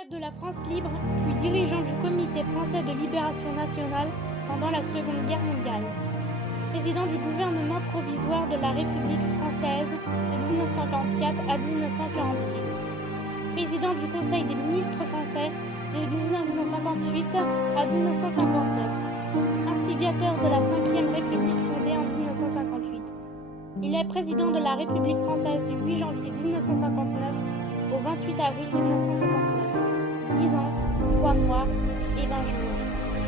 Chef de la France libre, puis dirigeant du Comité français de libération nationale pendant la Seconde Guerre mondiale. Président du gouvernement provisoire de la République française de 1944 à 1946. Président du Conseil des ministres français de 1958 à 1959. Instigateur de la Ve République fondée en 1958. Il est président de la République française du 8 janvier 1959 au 28 avril 1969. 10 ans, 3 mois et 20 jours.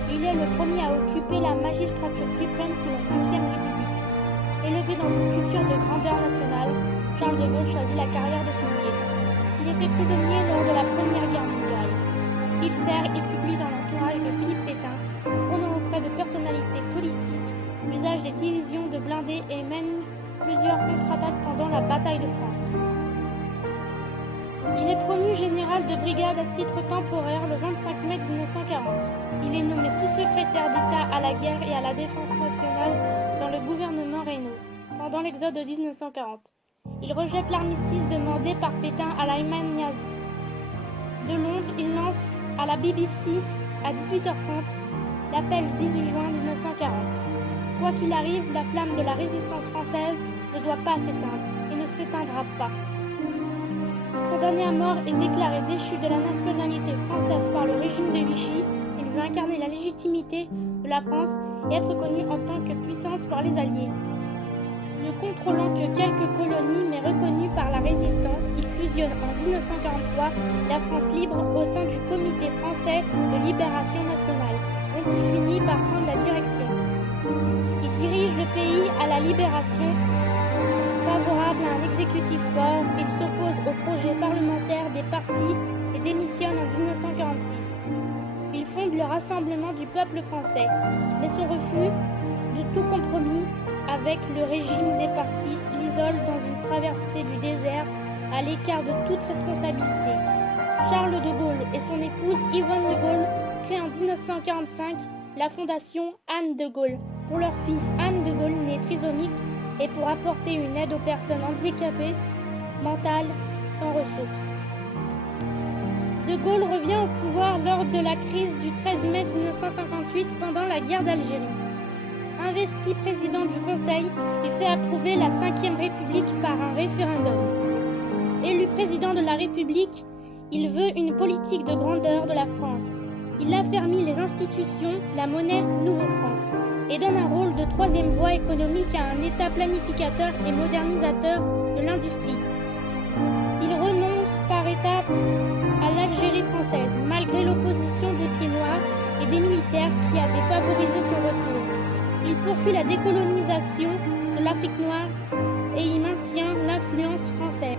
Il est le premier à occuper la magistrature suprême sous la Ve République. Élevé dans une culture de grandeur nationale, Charles de Gaulle choisit la carrière d'officier. Il est fait prisonnier lors de la Première Guerre mondiale. Il sert et publie dans l'entourage de Philippe Pétain, prônant auprès de personnalités politiques l'usage des divisions de blindés et mène plusieurs contre-attaques pendant la bataille de France. Il est promu général de brigade à titre temporaire le 25 mai 1940. Il est nommé sous-secrétaire d'État à la guerre et à la défense nationale dans le gouvernement Reynaud, pendant l'exode de 1940. Il rejette l'armistice demandé par Pétain à l'Allemagne nazie. De Londres, il lance à la BBC à 18h30 l'appel du 18 juin 1940. Quoi qu'il arrive, la flamme de la résistance française ne doit pas s'éteindre et ne s'éteindra pas. Condamné à mort et déclaré déchu de la nationalité française par le régime de Vichy, il veut incarner la légitimité de la France et être connu en tant que puissance par les Alliés. Ne contrôlant que quelques colonies mais reconnu par la résistance, il fusionne en 1943 la France libre au sein du Comité français de libération nationale, dont il finit par prendre la direction. Il dirige le pays à la libération. Favorable à un exécutif fort, il s'oppose au projet parlementaire des partis et démissionne en 1946. Il fonde le Rassemblement du peuple français, mais son refus de tout compromis avec le régime des partis l'isole dans une traversée du désert à l'écart de toute responsabilité. Charles de Gaulle et son épouse Yvonne de Gaulle créent en 1945 la fondation Anne de Gaulle pour leur fille Anne de Gaulle née trisomique et pour apporter une aide aux personnes handicapées mentales sans ressources. De Gaulle revient au pouvoir lors de la crise du 13 mai 1958 pendant la guerre d'Algérie. Investi président du Conseil, il fait approuver la Ve République par un référendum. Élu président de la République, il veut une politique de grandeur de la France. Il affermit les institutions, la monnaie nouveau franc, et donne un rôle de troisième voie économique à un État planificateur et modernisateur de l'industrie. Il renonce par étapes à l'Algérie française, malgré l'opposition des pieds noirs et des militaires qui avaient favorisé son retour. Il poursuit la décolonisation de l'Afrique noire et y maintient l'influence française.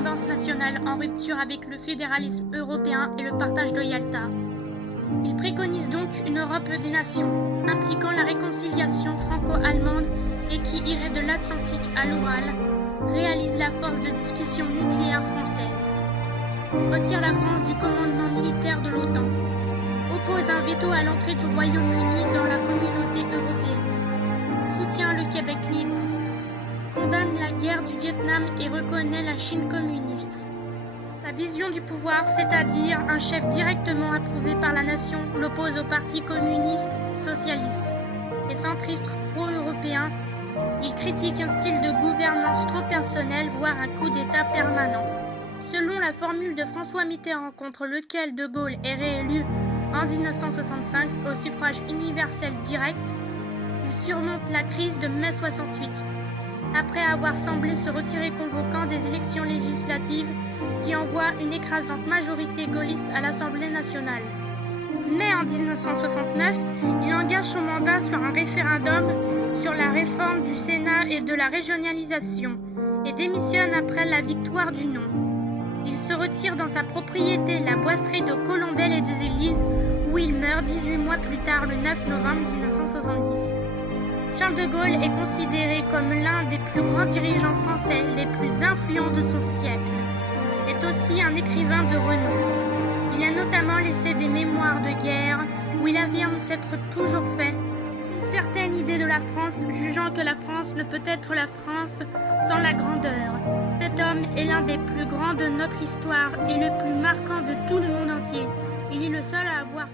l'indépendance nationale en rupture avec le fédéralisme européen et le partage de Yalta. Il préconise donc une Europe des nations, impliquant la réconciliation franco-allemande et qui irait de l'Atlantique à l'Oural, réalise la force de discussion nucléaire française, retire la France du commandement militaire de l'OTAN, oppose un veto à l'entrée du Royaume-Uni dans la communauté européenne, soutient le Québec libre, condamne la guerre du Vietnam et reconnaît la Chine communiste. Sa vision du pouvoir, c'est-à-dire un chef directement approuvé par la nation, l'oppose au parti communiste, socialiste et centriste pro-européen. Il critique un style de gouvernance trop personnel, voire un coup d'État permanent. Selon la formule de François Mitterrand contre lequel De Gaulle est réélu en 1965 au suffrage universel direct, il surmonte la crise de mai 68, après avoir semblé se retirer convoquant des élections législatives qui envoient une écrasante majorité gaulliste à l'Assemblée nationale. Mais en 1969, il engage son mandat sur un référendum sur la réforme du Sénat et de la régionalisation et démissionne après la victoire du non. Il se retire dans sa propriété, la boisserie de Colombelles et des Églises, où il meurt 18 mois plus tard, le 9 novembre 1970. Charles de Gaulle est considéré comme l'un des plus grands dirigeants français, les plus influents de son siècle. Il est aussi un écrivain de renom. Il a notamment laissé des mémoires de guerre où il affirme s'être toujours fait une certaine idée de la France, jugeant que la France ne peut être la France sans la grandeur. Cet homme est l'un des plus grands de notre histoire et le plus marquant de tout le monde entier. Il est le seul à avoir